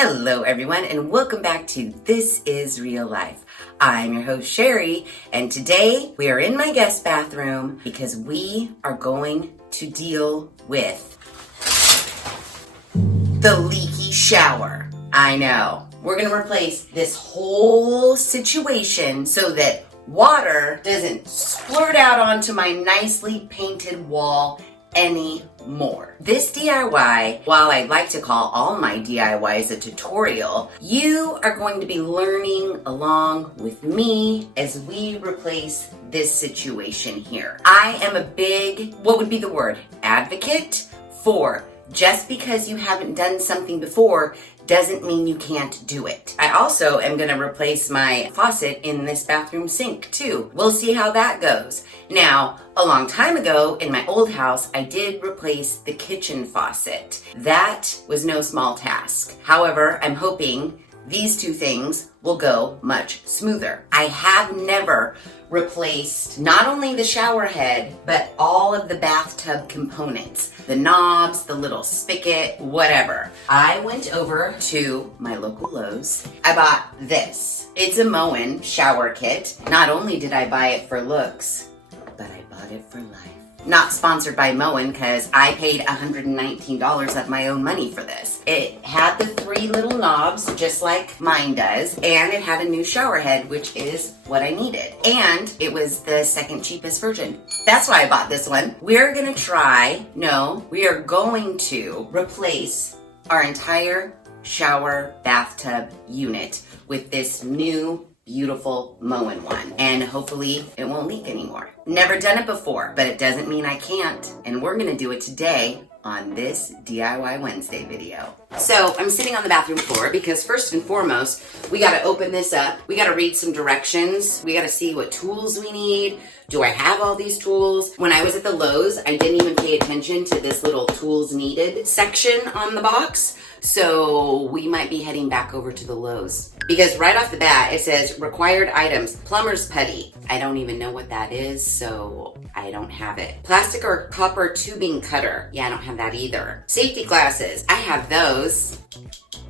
Hello everyone and welcome back to This Is Real Life. I'm your host Sherry and today we are in my guest bathroom because we are going to deal with the leaky shower. I know. We're going to replace this whole situation so that water doesn't splurt out onto my nicely painted wall anymore. This DIY, while I'd like to call all my DIYs a tutorial, you are going to be learning along with me as we replace this situation here. I am a big, what would be the word, advocate for just because you haven't done something before doesn't mean you can't do it. I also am going to replace my faucet in this bathroom sink too. We'll see how that goes. Now, a long time ago in my old house, I did replace the kitchen faucet. That was no small task. However, I'm hoping these two things will go much smoother. I have never replaced not only the shower head, but all of the bathtub components. The knobs, the little spigot, whatever. I went over to my local Lowe's. I bought this. It's a Moen shower kit. Not only did I buy it for looks, but I bought it for life. Not sponsored by Moen because I paid $119 of my own money for this. It had the 3 little knobs just like mine does, and it had a new shower head, which is what I needed. And it was the second cheapest version. That's why I bought this one. We are going to replace our entire shower bathtub unit with this new beautiful Moen one, and hopefully it won't leak anymore. Never done it before, but it doesn't mean I can't, and we're gonna do it today on this DIY Wednesday video. So I'm sitting on the bathroom floor because first and foremost, we gotta open this up. We gotta read some directions. We gotta see what tools we need. Do I have all these tools? When I was at the Lowe's, I didn't even pay attention to this little tools needed section on the box. So we might be heading back over to the Lowe's. Because right off the bat, it says required items, plumber's putty. I don't even know what that is, so I don't have it. Plastic or copper tubing cutter. Yeah, I don't have that either. Safety glasses. I have those.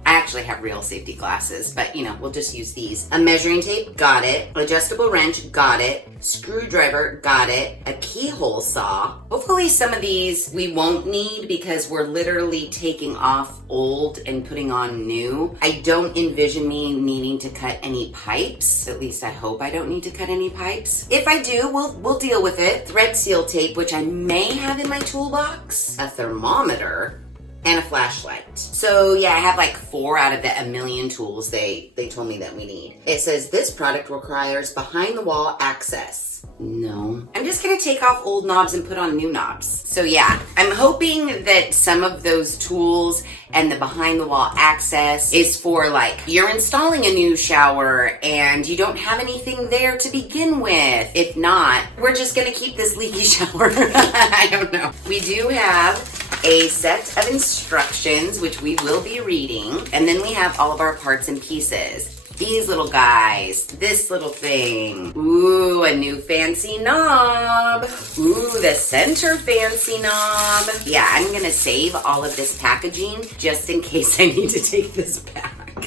I actually have real safety glasses, but we'll just use these. A measuring tape, got it. Adjustable wrench, got it. Screwdriver, got it. A keyhole saw. Hopefully some of these we won't need because we're literally taking off old and putting on new. I don't envision me needing to cut any pipes. At least I hope I don't need to cut any pipes. If I do, we'll deal with it. Thread seal tape, which I may have in my toolbox. A thermometer. And a flashlight. So yeah, I have like 4 out of the 1,000,000 tools they told me that we need. It says this product requires behind the wall access. No. I'm just gonna take off old knobs and put on new knobs. So yeah, I'm hoping that some of those tools and the behind the wall access is for like you're installing a new shower and you don't have anything there to begin with. If not, we're just gonna keep this leaky shower. I don't know. We do have a set of instructions, which we will be reading. And then we have all of our parts and pieces. These little guys, this little thing. Ooh, a new fancy knob. Ooh, the center fancy knob. Yeah, I'm gonna save all of this packaging just in case I need to take this back.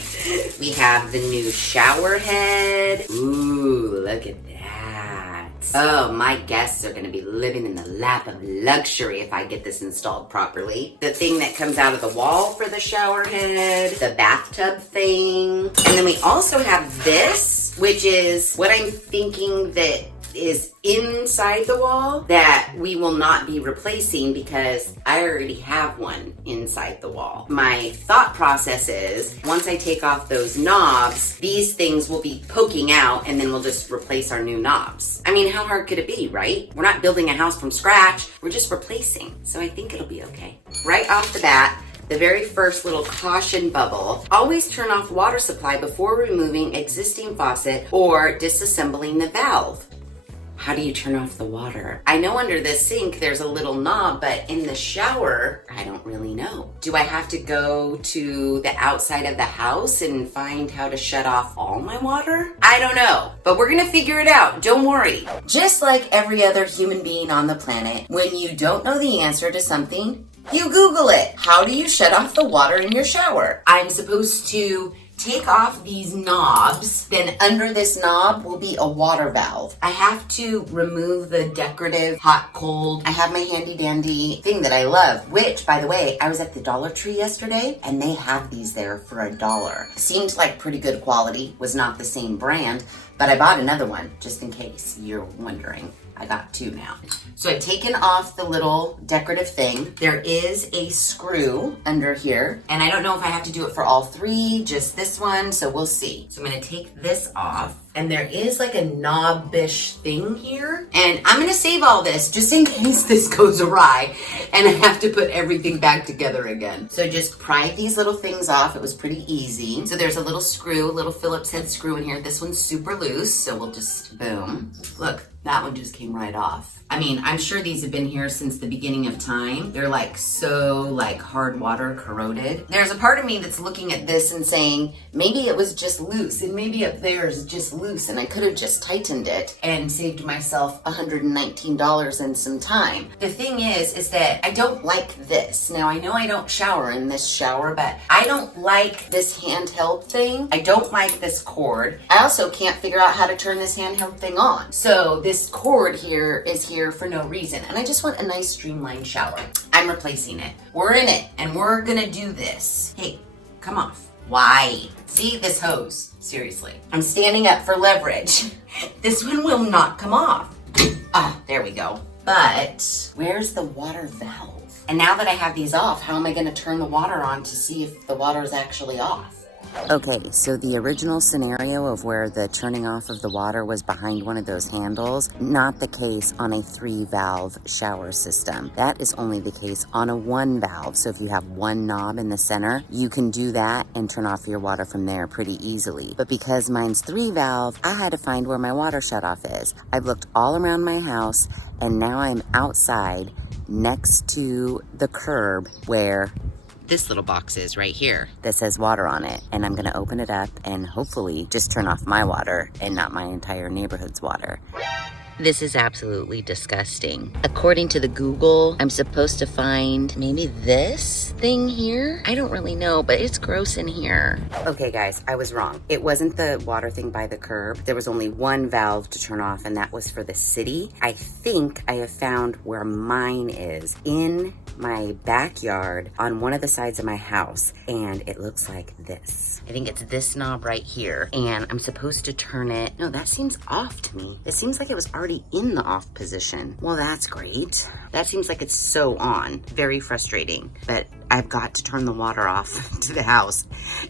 We have the new shower head. Ooh, look at that. Oh, my guests are going to be living in the lap of luxury if I get this installed properly. The thing that comes out of the wall for the shower head, the bathtub thing. And then we also have this, which is what I'm thinking that is inside the wall that we will not be replacing because I already have one inside the wall. My thought process is once I take off those knobs, these things will be poking out and then we'll just replace our new knobs. I mean, how hard could it be, right? We're not building a house from scratch. We're just replacing. So I think it'll be okay. Right off the bat, the very first little caution bubble, always turn off water supply before removing existing faucet or disassembling the valve. How do you turn off the water? I know under the sink there's a little knob, but in the shower, I don't really know. Do I have to go to the outside of the house and find how to shut off all my water? I don't know, but we're gonna figure it out, don't worry. Just like every other human being on the planet, when you don't know the answer to something, You Google it. How do you shut off the water in your shower? I'm supposed to take off these knobs, then under this knob will be a water valve. I have to remove the decorative hot cold. I have my handy dandy thing that I love, which by the way, I was at the Dollar Tree yesterday and they have these there for $1. Seemed like pretty good quality, was not the same brand, but I bought another one just in case you're wondering. I got 2 now. So I've taken off the little decorative thing. There is a screw under here, and I don't know if I have to do it for all 3, just this one, so we'll see. So I'm gonna take this off, and there is like a knobbish thing here, and I'm gonna save all this just in case this goes awry, and I have to put everything back together again. So just pry these little things off. It was pretty easy. So there's a little screw, little Phillips head screw in here. This one's super loose, so we'll just, boom. Look, that one just came right off. I mean, I'm sure these have been here since the beginning of time. They're like so like hard water corroded. There's a part of me that's looking at this and saying, maybe it was just loose and maybe up there is just loose and I could have just tightened it and saved myself $119 and some time. The thing is that I don't like this. Now I know I don't shower in this shower, but I don't like this handheld thing. I don't like this cord. I also can't figure out how to turn this handheld thing on. So this cord here is here for no reason, and I just want a nice streamlined shower. I'm replacing it. We're in it, and we're gonna do this. Hey, come off. Why? See this hose, seriously. I'm standing up for leverage. This one will not come off. Ah, there we go. But where's the water valve? And now that I have these off, how am I gonna turn the water on to see if the water is actually off? Okay, so the original scenario of where the turning off of the water was behind one of those handles, not the case on a 3-valve shower system. That is only the case on a 1-valve. So if you have 1 knob in the center, you can do that and turn off your water from there pretty easily. But because mine's 3-valve, I had to find where my water shutoff is. I've looked all around my house, and now I'm outside next to the curb where this little box is right here that says water on it, and I'm gonna open it up and hopefully just turn off my water and not my entire neighborhood's water. This is absolutely disgusting. According to the Google, I'm supposed to find maybe this thing here. I don't really know, but it's gross in here. Okay guys, I was wrong. It wasn't the water thing by the curb. There was only 1 valve to turn off, and that was for the city. I think I have found where mine is in my backyard on one of the sides of my house, and it looks like this. I think it's this knob right here, and I'm supposed to turn it. No, that seems off to me. It seems like it was already in the off position. Well, that's great. That seems like it's so on. Very frustrating, but I've got to turn the water off to the house,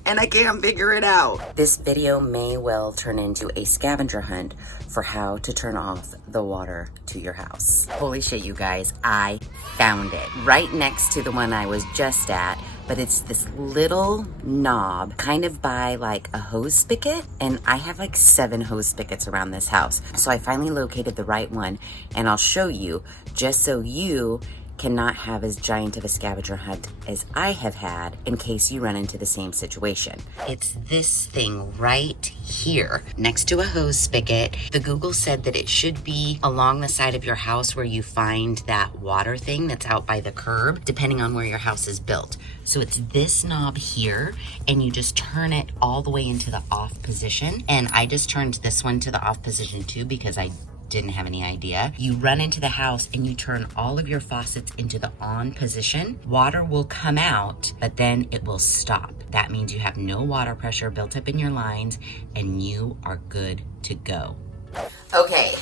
and I can't figure it out. This video may well turn into a scavenger hunt for how to turn off the water to your house. Holy shit, you guys, I found it. Right next to the one I was just at, but it's this little knob kind of by like a hose spigot, and I have like 7 hose spigots around this house. So I finally located the right one, and I'll show you just so you cannot have as giant of a scavenger hunt as I have had in case you run into the same situation. It's this thing right here next to a hose spigot. The Google said that it should be along the side of your house where you find that water thing that's out by the curb, depending on where your house is built. So it's this knob here, and you just turn it all the way into the off position. And I just turned this one to the off position too because I didn't have any idea. You run into the house and you turn all of your faucets into the on position. Water will come out, but then it will stop. That means you have no water pressure built up in your lines, and you are good to go. Okay.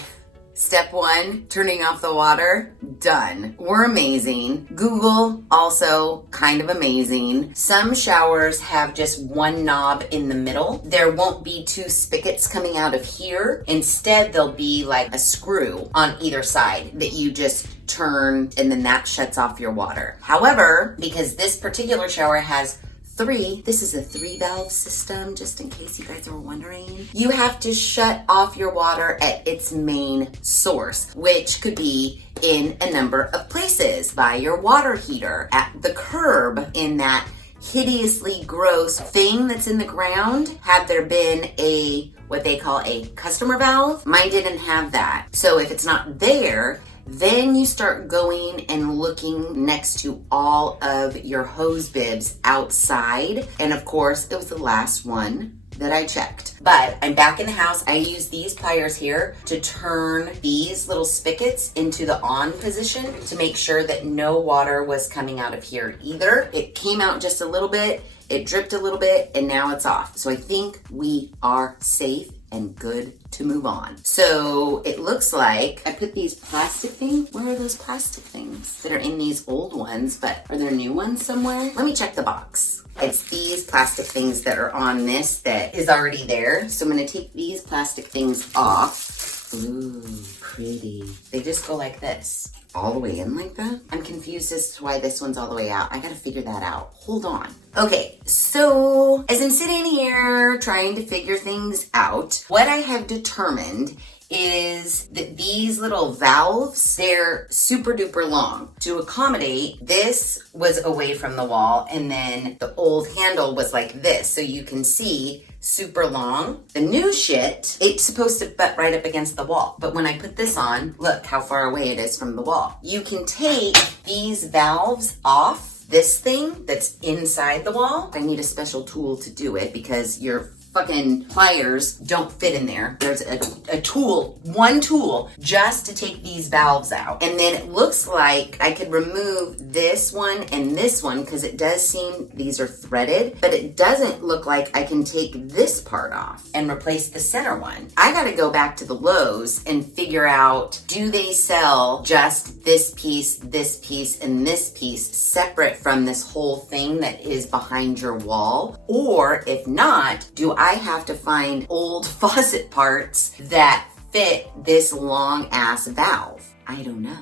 Step 1, turning off the water, done. We're amazing. Google, also kind of amazing. Some showers have just 1 knob in the middle. There won't be 2 spigots coming out of here. Instead, there'll be like a screw on either side that you just turn, and then that shuts off your water. However, because this particular shower has 3, this is a 3-valve system, just in case you guys are wondering. You have to shut off your water at its main source, which could be in a number of places. By your water heater, at the curb, in that hideously gross thing that's in the ground. Had there been a, what they call a customer valve, mine didn't have that. So if it's not there, Then you start going and looking next to all of your hose bibs outside. And of course, it was the last one that I checked. But I'm back in the house. I use these pliers here to turn these little spigots into the on position to make sure that no water was coming out of here either. It came out just a little bit, it dripped a little bit, and now it's off. So I think we are safe and good to move on. So it looks like I put these plastic things. Where are those plastic things that are in these old ones, but are there new ones somewhere? Let me check the box. It's these plastic things that are on this that is already there. So I'm gonna take these plastic things off. Ooh, pretty. They just go like this. All the way in like that? I'm confused as to why this one's all the way out. I gotta figure that out. Hold on. Okay, so as I'm sitting here trying to figure things out, what I have determined is that these little valves, they're super duper long. To accommodate, this was away from the wall, and then the old handle was like this, so you can see super long. The new shit, it's supposed to butt right up against the wall. But when I put this on, look how far away it is from the wall. You can take these valves off this thing that's inside the wall. I need a special tool to do it because your fucking pliers don't fit in there. There's a tool, one tool, just to take these valves out. And then it looks like I could remove this one and this one because it does seem these are threaded, but it doesn't look like I can take this part off and replace the center one. I gotta go back to the Lowe's and figure out, do they sell just this piece, and this piece separate from this whole thing that is behind your wall? Or if not, do I have to find old faucet parts that fit this long ass valve? I don't know.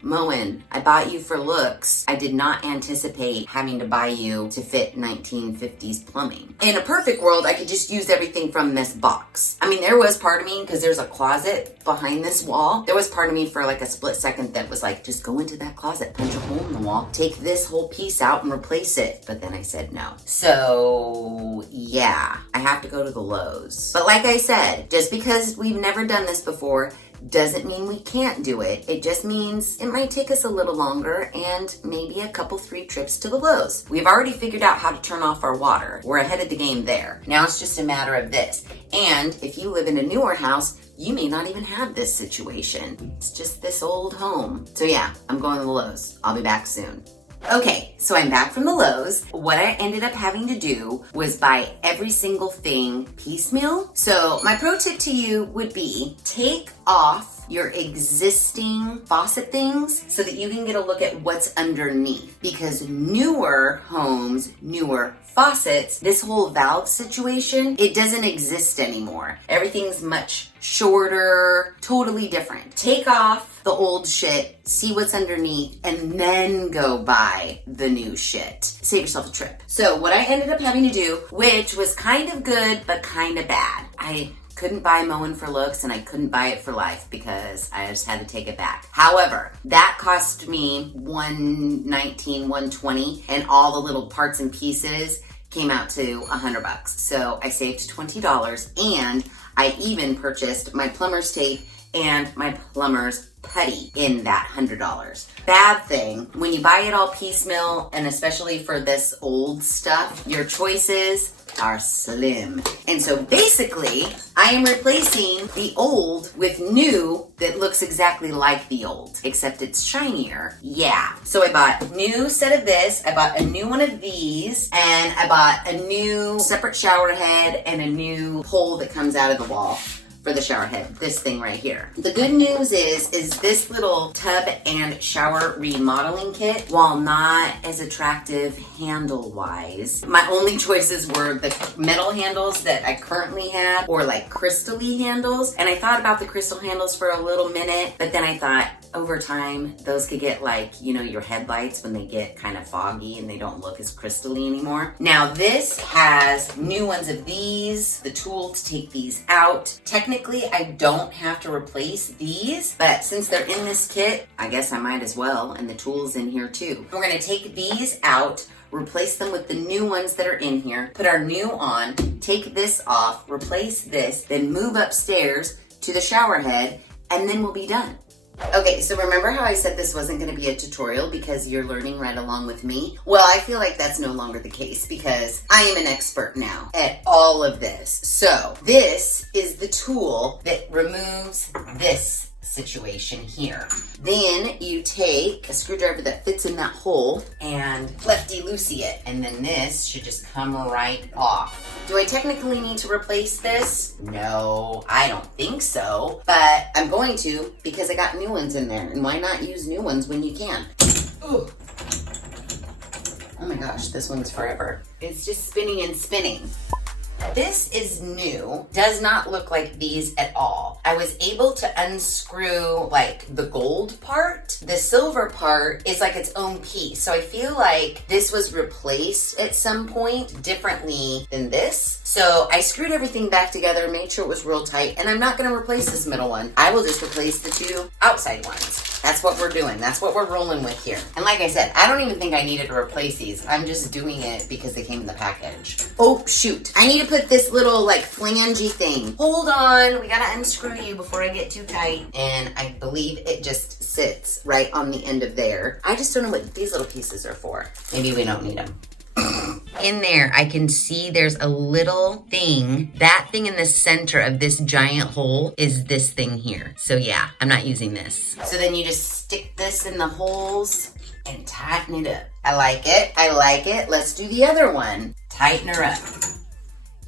Moen, I bought you for looks. I did not anticipate having to buy you to fit 1950s plumbing. In a perfect world, I could just use everything from this box. I mean, there was part of me, because there's a closet behind this wall, there was part of me for like a split second that was like, just go into that closet, punch a hole in the wall, take this whole piece out and replace it. But then I said no. So yeah, I have to go to the Lowe's. But like I said, just because we've never done this before, doesn't mean we can't do it. It just means it might take us a little longer and maybe a couple 3 trips to the Lowe's. We've already figured out how to turn off our water. We're ahead of the game there. Now it's just a matter of this. And if you live in a newer house, you may not even have this situation. It's just this old home. So yeah, I'm going to the Lowe's. I'll be back soon. Okay, so I'm back from the Lowe's. What I ended up having to do was buy every single thing piecemeal. So my pro tip to you would be take off your existing faucet things so that you can get a look at what's underneath. Because newer homes, newer faucets, this whole valve situation, it doesn't exist anymore. Everything's much shorter, totally different. Take off the old shit, see what's underneath, and then go buy the new shit. Save yourself a trip. So what I ended up having to do, which was kind of good, but kind of bad, I couldn't buy Moen for looks and I couldn't buy it for life because I just had to take it back. However, that cost me $119, $120, and all the little parts and pieces came out to $100. So I saved $20, and I even purchased my plumber's tape and my plumber's putty in that $100. Bad thing, when you buy it all piecemeal, and especially for this old stuff, your choices are slim. And so basically, I am replacing the old with new that looks exactly like the old, except it's shinier. Yeah. So I bought a new set of this, I bought a new one of these, and I bought a new separate shower head and a new pole that comes out of the wall for the shower head, this thing right here. The good news is this little tub and shower remodeling kit, while not as attractive handle-wise, my only choices were the metal handles that I currently have or like crystal-y handles. And I thought about the crystal handles for a little minute, but then I thought over time, those could get like, you know, your headlights when they get kind of foggy and they don't look as crystal-y anymore. Now this has new ones of these, the tool to take these out. Technically, I don't have to replace these, but since they're in this kit, I guess I might as well, and the tool's in here too. We're gonna take these out, replace them with the new ones that are in here, put our new on, take this off, replace this, then move upstairs to the shower head, and then we'll be done. Okay, so remember how I said this wasn't going to be a tutorial because you're learning right along with me? Well, I feel like that's no longer the case because I am an expert now at all of this. So this is the tool that removes this situation here. Then you take a screwdriver that fits in that hole and lefty-loosey it. And then this should just come right off. Do I technically need to replace this? No, I don't think so. But I'm going to because I got new ones in there. And why not use new ones when you can? Ooh. Oh my gosh, this one's forever. It's just spinning and spinning. This is new, does not look like these at all. I was able to unscrew like the gold part. The silver part is like its own piece. So I feel like this was replaced at some point differently than this. So I screwed everything back together, made sure it was real tight, and I'm not gonna replace this middle one. I will just replace the two outside ones. That's what we're doing. That's what we're rolling with here. And like I said, I don't even think I needed to replace these. I'm just doing it because they came in the package. Oh, shoot. I need to put this little like flangey thing. Hold on. We gotta unscrew you before I get too tight. And I believe it just sits right on the end of there. I just don't know what these little pieces are for. Maybe we don't need them. In there, I can see there's a little thing. That thing in the center of this giant hole is this thing here. So yeah, I'm not using this. So then you just stick this in the holes and tighten it up. I like it. I like it. Let's do the other one. Tighten her up.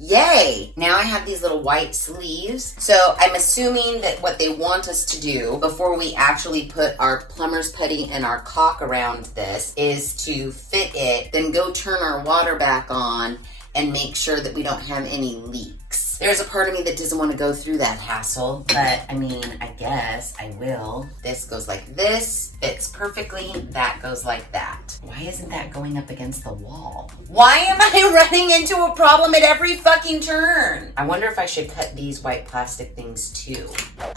Yay! Now I have these little white sleeves. So I'm assuming that what they want us to do before we actually put our plumber's putty and our caulk around this is to fit it, then go turn our water back on and make sure that we don't have any leaks. There's a part of me that doesn't want to go through that hassle, but I mean, I guess I will. This goes like this, fits perfectly. That goes like that. Why isn't that going up against the wall? Why am I running into a problem at every fucking turn? I wonder if I should cut these white plastic things too.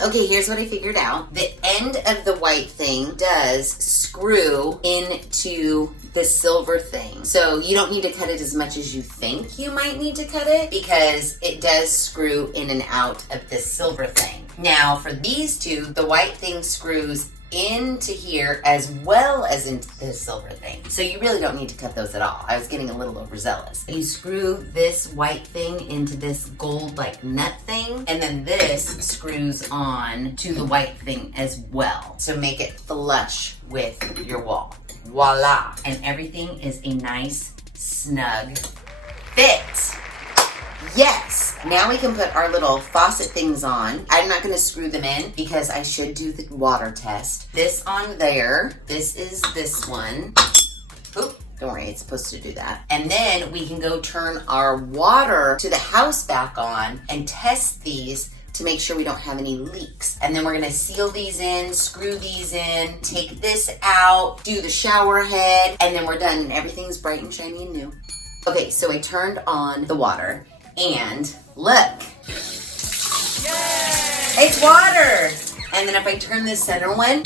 Okay, here's what I figured out. The end of the white thing does screw into the silver thing. So you don't need to cut it as much as you think you might need to cut it because it does screw in and out of this silver thing. Now for these two, the white thing screws into here as well as into the silver thing. So you really don't need to cut those at all. I was getting a little overzealous. You screw this white thing into this gold like nut thing, and then this screws on to the white thing as well to make it flush with your wall. Voila. And everything is a nice snug fit. Yes, now we can put our little faucet things on. I'm not gonna screw them in because I should do the water test. This on there, this is this one. Oop, don't worry, it's supposed to do that. And then we can go turn our water to the house back on and test these to make sure we don't have any leaks. And then we're gonna seal these in, screw these in, take this out, do the shower head, and then we're done and everything's bright and shiny and new. Okay, so I turned on the water. And look, yay! It's water. And then if I turn this center one,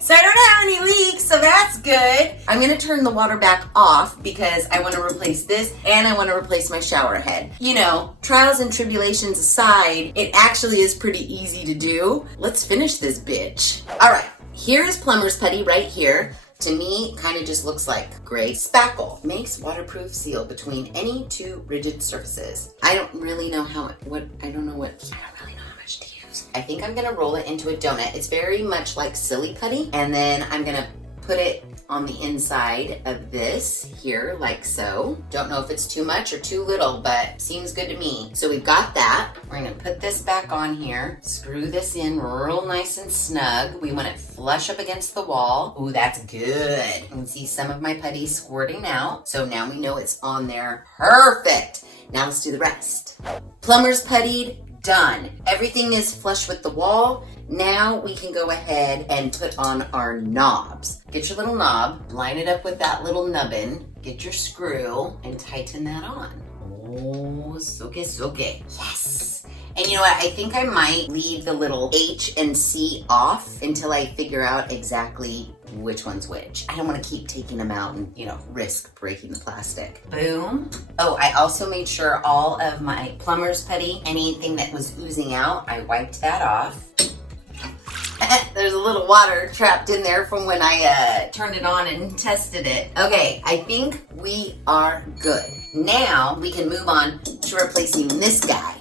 so I don't have any leaks, so that's good. I'm gonna turn the water back off because I wanna replace this and I wanna replace my shower head. You know, trials and tribulations aside, it actually is pretty easy to do. Let's finish this bitch. All right, here's plumber's putty right here. To me, kind of just looks like gray spackle. Makes waterproof seal between any two rigid surfaces. I don't really know how I don't really know how much to use. I think I'm gonna roll it into a donut. It's very much like silly putty. And then I'm gonna put it on the inside of this here, like so. Don't know if it's too much or too little, but seems good to me. So we've got that. We're gonna put this back on here, screw this in real nice and snug. We want it flush up against the wall. Ooh, that's good. You can see some of my putty squirting out. So now we know it's on there. Perfect. Now let's do the rest. Plumber's puttied, done. Everything is flush with the wall. Now we can go ahead and put on our knobs. Get your little knob, line it up with that little nubbin, get your screw, and tighten that on. Oh, soke. Yes. And you know what? I think I might leave the little H and C off until I figure out exactly which one's which. I don't want to keep taking them out and, you know, risk breaking the plastic. Boom. Oh, I also made sure all of my plumber's putty, anything that was oozing out, I wiped that off. There's a little water trapped in there from when I turned it on and tested it. Okay, I think we are good. Now we can move on to replacing this guy.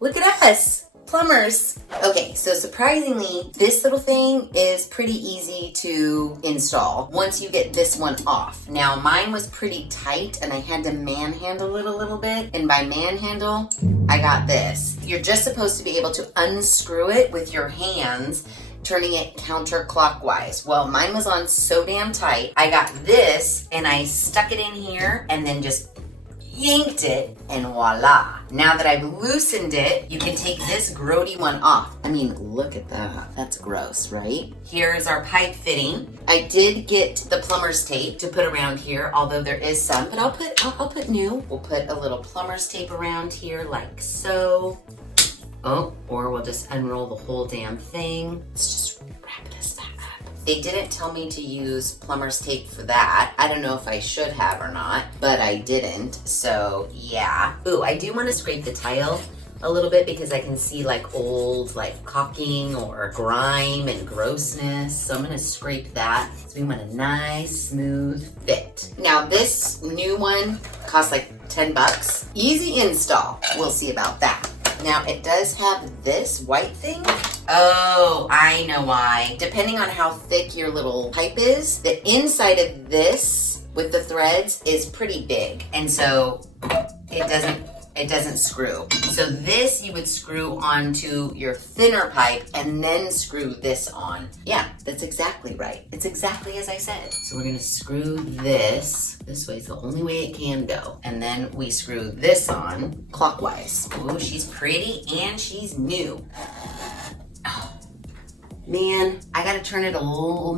Look at us, plumbers. Okay, so surprisingly, this little thing is pretty easy to install once you get this one off. Now, mine was pretty tight and I had to manhandle it a little bit. And by manhandle, I got this. You're just supposed to be able to unscrew it with your hands, turning it counterclockwise. Well, mine was on so damn tight. I got this and I stuck it in here and then just yanked it, and voila. Now that I've loosened it, you can take this grody one off. I mean, look at that. That's gross, right? Here's our pipe fitting. I did get the plumber's tape to put around here, although there is some, but I'll put new. We'll put a little plumber's tape around here like so. Oh, or we'll just unroll the whole damn thing. Let's just wrap this back up. They didn't tell me to use plumber's tape for that. I don't know if I should have or not, but I didn't, so yeah. Ooh, I do want to scrape the tile a little bit because I can see like old like caulking or grime and grossness. So I'm gonna scrape that. So we want a nice smooth fit. Now this new one costs like 10 bucks. Easy install. We'll see about that. Now it does have this white thing. Oh, I know why. Depending on how thick your little pipe is, the inside of this with the threads is pretty big. And so it doesn't screw. So this you would screw onto your thinner pipe and then screw this on. Yeah, that's exactly right. It's exactly as I said. So we're gonna screw this way. It's the only way it can go. And then we screw this on clockwise. Ooh, she's pretty and she's new. Oh, man, I gotta turn it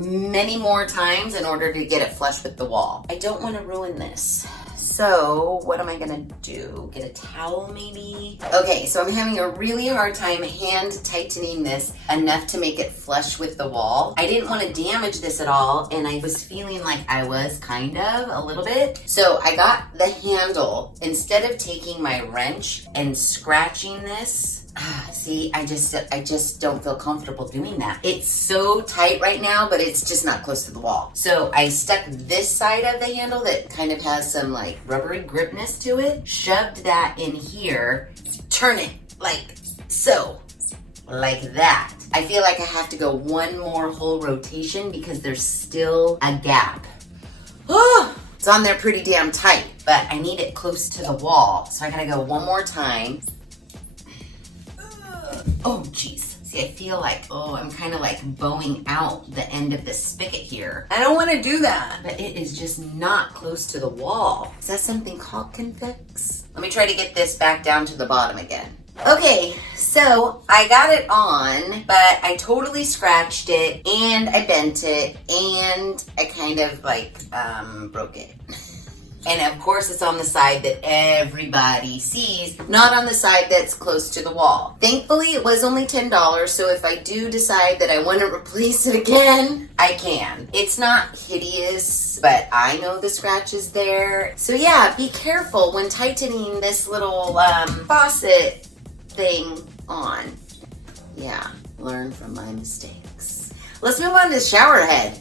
many more times in order to get it flush with the wall. I don't wanna ruin this. So what am I gonna do? Get a towel maybe? Okay, so I'm having a really hard time hand tightening this enough to make it flush with the wall. I didn't want to damage this at all, and I was feeling like I was kind of a little bit. So I got the handle. Instead of taking my wrench and scratching this, see, I just don't feel comfortable doing that. It's so tight right now, but it's just not close to the wall. So I stuck this side of the handle that kind of has some like rubbery gripness to it, shoved that in here, turn it like so, like that. I feel like I have to go one more whole rotation because there's still a gap. Oh, it's on there pretty damn tight, but I need it close to the wall. So I gotta go one more time. Oh, geez. See, I feel like, oh, I'm kind of like bowing out the end of the spigot here. I don't want to do that, but it is just not close to the wall. Is that something caulk can fix? Let me try to get this back down to the bottom again. Okay, so I got it on, but I totally scratched it and I bent it and I kind of like broke it. And of course it's on the side that everybody sees, not on the side that's close to the wall. Thankfully it was only $10, so if I do decide that I want to replace it again, I can. It's not hideous, but I know the scratch is there. So yeah, be careful when tightening this little faucet thing on. Yeah, learn from my mistakes. Let's move on to the shower head.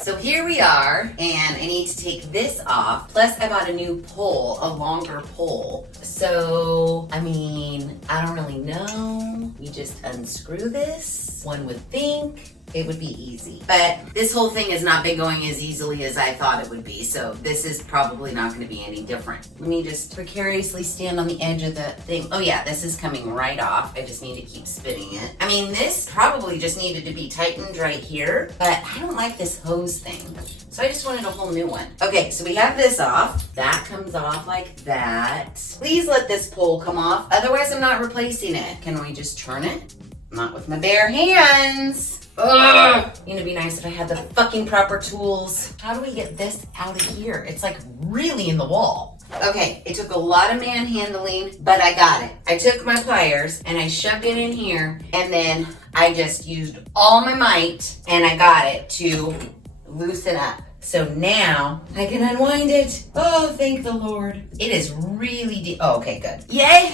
So here we are, and I need to take this off. Plus I bought a new pole, a longer pole. So, I mean, I don't really know. You just unscrew this. One would think it would be easy. But this whole thing has not been going as easily as I thought it would be, so this is probably not gonna be any different. Let me just precariously stand on the edge of the thing. Oh yeah, this is coming right off. I just need to keep spinning it. I mean, this probably just needed to be tightened right here, but I don't like this hose thing. So I just wanted a whole new one. Okay, so we have this off. That comes off like that. Please let this pole come off, otherwise I'm not replacing it. Can we just turn it? Not with my bare hands. Ugh. It'd be nice if I had the fucking proper tools. How do we get this out of here? It's like really in the wall. Okay, it took a lot of manhandling, but I got it. I took my pliers and I shoved it in here, and then I just used all my might and I got it to loosen up. So now I can unwind it. Oh, thank the Lord. It is really deep. Oh, okay, good. Yay!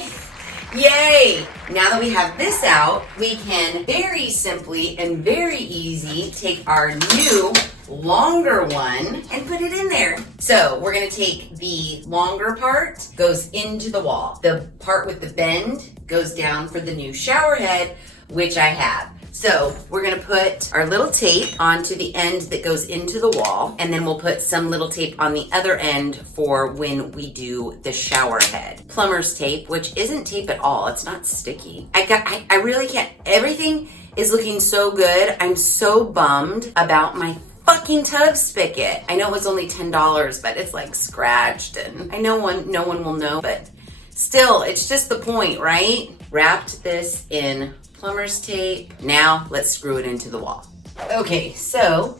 Yay! Now that we have this out, we can very simply and very easy take our new longer one and put it in there. So we're gonna take the longer part, goes into the wall. The part with the bend goes down for the new shower head, which I have. So we're gonna put our little tape onto the end that goes into the wall, and then we'll put some little tape on the other end for when we do the shower head. Plumber's tape, which isn't tape at all. It's not sticky. I really can't. Everything is looking so good. I'm so bummed about my fucking tub spigot. I know it was only $10, but it's like scratched, and I know no one will know, but still, it's just the point, right? Wrapped this in plumber's tape. Now let's screw it into the wall. Okay, so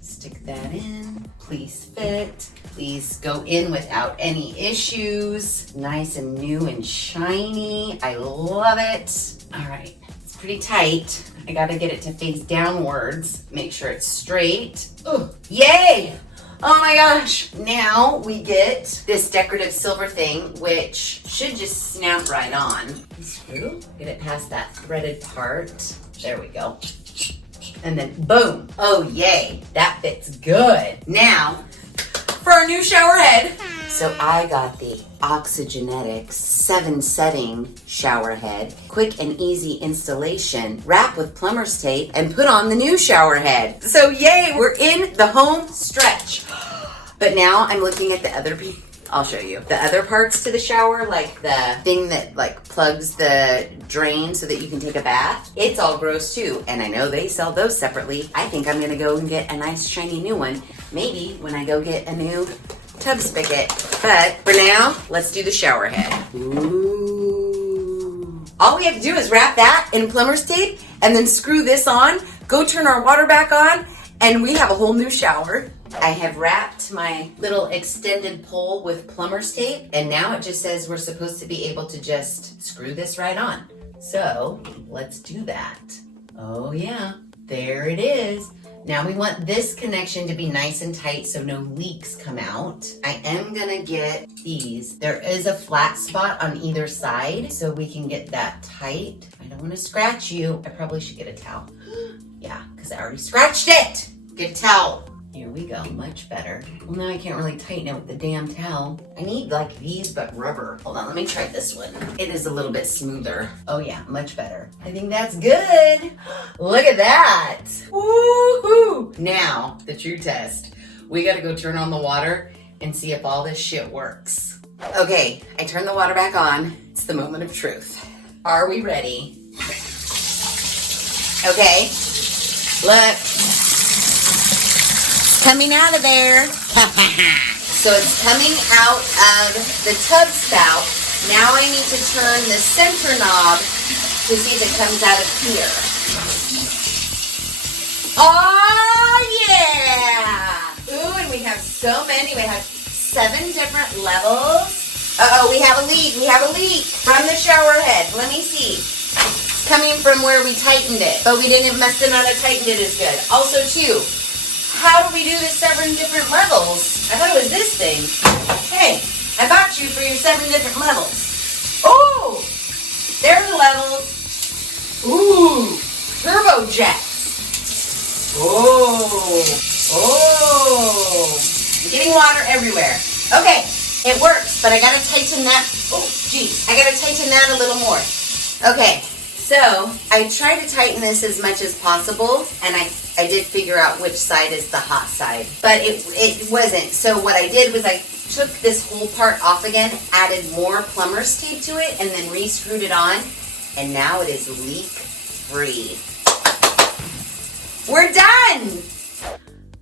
stick that in. Please fit. Please go in without any issues. Nice and new and shiny. I love it. All right, it's pretty tight. I gotta get it to face downwards. Make sure it's straight. Oh, yay! Oh my gosh. Now we get this decorative silver thing, which should just snap right on. Screw, get it past that threaded part. There we go. And then boom. Oh yay, that fits good. Now, for our new shower head. So I got the Oxygenetics 7-setting shower head. Quick and easy installation. Wrap with plumber's tape and put on the new shower head. So yay, we're in the home stretch. But now I'm looking at the other piece. I'll show you. The other parts to the shower, like the thing that like plugs the drain so that you can take a bath, it's all gross too. And I know they sell those separately. I think I'm gonna go and get a nice shiny new one. Maybe when I go get a new tub spigot. But for now, let's do the shower head. Ooh. All we have to do is wrap that in plumber's tape and then screw this on, go turn our water back on, and we have a whole new shower. I have wrapped my little extended pole with plumber's tape, and now it just says we're supposed to be able to just screw this right on. So let's do that. Oh yeah, there it is. Now we want this connection to be nice and tight so no leaks come out. I am gonna get these. There is a flat spot on either side so we can get that tight. I don't wanna scratch you. I probably should get a towel. Yeah, because I already scratched it. Get a towel. Here we go, much better. Well, now I can't really tighten it with the damn towel. I need like these, but rubber. Hold on, let me try this one. It is a little bit smoother. Oh yeah, much better. I think that's good. Look at that. Woohoo! Now, the true test. We gotta go turn on the water and see if all this shit works. Okay, I turned the water back on. It's the moment of truth. Are we ready? Okay, look. Coming out of there. So it's coming out of the tub spout. Now I need to turn the center knob to see if it comes out of here. Oh yeah! Ooh, and we have so many. We have 7 different levels. Uh-oh, we have a leak. We have a leak from the shower head. Let me see. It's coming from where we tightened it, but we must have not tightened it as good. Also too, how do we do the 7 different levels? I thought it was this thing. Hey, I bought you for your 7 different levels. Oh, there's the levels. Ooh, turbo jets. Oh, I'm getting water everywhere. Okay, it works, but I gotta tighten that. Oh, geez, I gotta tighten that a little more. Okay, so I try to tighten this as much as possible, and I did figure out which side is the hot side, but it wasn't. So what I did was I took this whole part off again, added more plumber's tape to it, and then re-screwed it on, and now it is leak-free. We're done!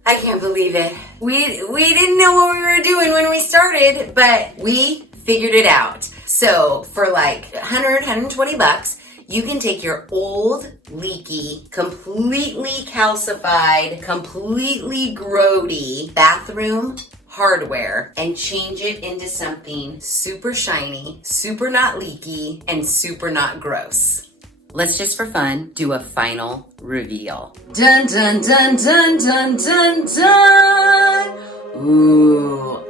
I can't believe it. We didn't know what we were doing when we started, but we figured it out. So for like $120, you can take your old, leaky, completely calcified, completely grody bathroom hardware and change it into something super shiny, super not leaky, and super not gross. Let's just for fun do a final reveal. Dun dun dun dun dun dun dun! Ooh,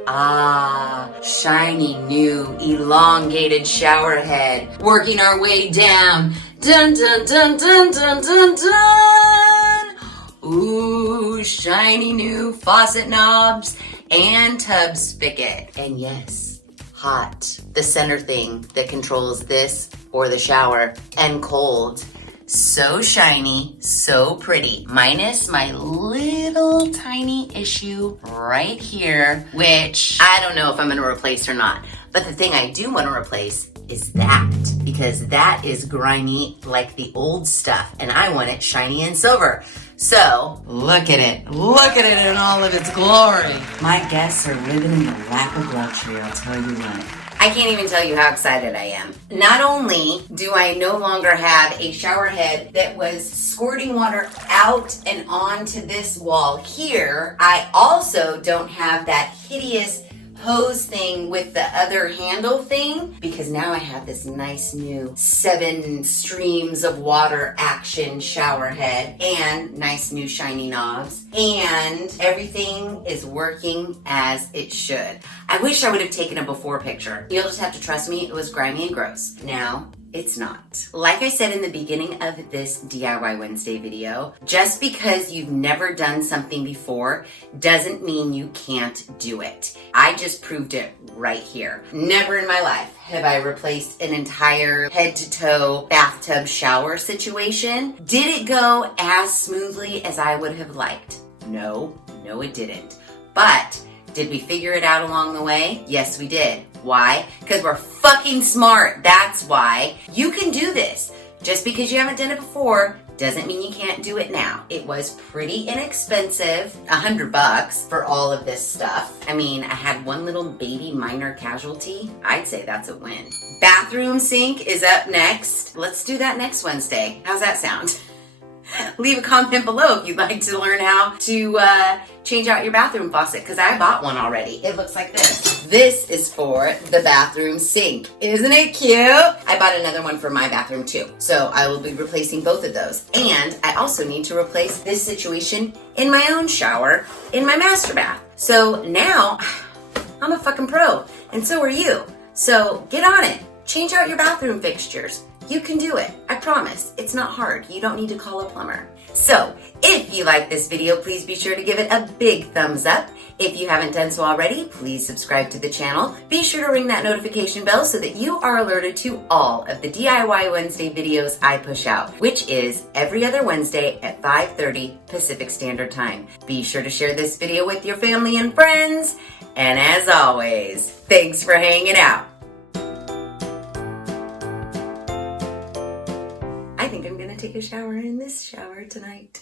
shiny new elongated shower head. Working our way down. Dun dun dun dun dun dun dun! Ooh, shiny new faucet knobs and tub spigot. And yes, hot, the center thing that controls this or the shower, and cold. So shiny, so pretty. Minus my little tiny issue right here, which I don't know if I'm gonna replace or not. But the thing I do wanna replace is that, because that is grimy like the old stuff, and I want it shiny and silver. So, look at it in all of its glory. My guests are living in the lap of luxury, I'll tell you what. I can't even tell you how excited I am. Not only do I no longer have a shower head that was squirting water out and onto this wall here, I also don't have that hideous hose thing with the other handle thing, because now I have this nice new 7 streams of water action shower head and nice new shiny knobs, and everything is working as it should. I wish I would have taken a before picture. You'll just have to trust me, it was grimy and gross. Now, it's not. Like I said in the beginning of this DIY Wednesday video, just because you've never done something before doesn't mean you can't do it. I just proved it right here. Never in my life have I replaced an entire head to toe bathtub shower situation. Did it go as smoothly as I would have liked? No, it didn't. But did we figure it out along the way? Yes, we did. Why? Because we're fucking smart. That's why. You can do this. Just because you haven't done it before doesn't mean you can't do it now. It was pretty inexpensive, $100 for all of this stuff. I mean, I had one little baby minor casualty. I'd say that's a win. Bathroom sink is up next. Let's do that next Wednesday. How's that sound? Leave a comment below if you'd like to learn how to change out your bathroom faucet, because I bought one already. It looks like this. This is for the bathroom sink. Isn't it cute? I bought another one for my bathroom too. So I will be replacing both of those. And I also need to replace this situation in my own shower in my master bath. So now I'm a fucking pro, and so are you. So get on it. Change out your bathroom fixtures. You can do it. I promise. It's not hard. You don't need to call a plumber. So, if you like this video, please be sure to give it a big thumbs up. If you haven't done so already, please subscribe to the channel. Be sure to ring that notification bell so that you are alerted to all of the DIY Wednesday videos I push out, which is every other Wednesday at 5:30 Pacific Standard Time. Be sure to share this video with your family and friends. And as always, thanks for hanging out. I think I'm gonna take a shower in this shower tonight.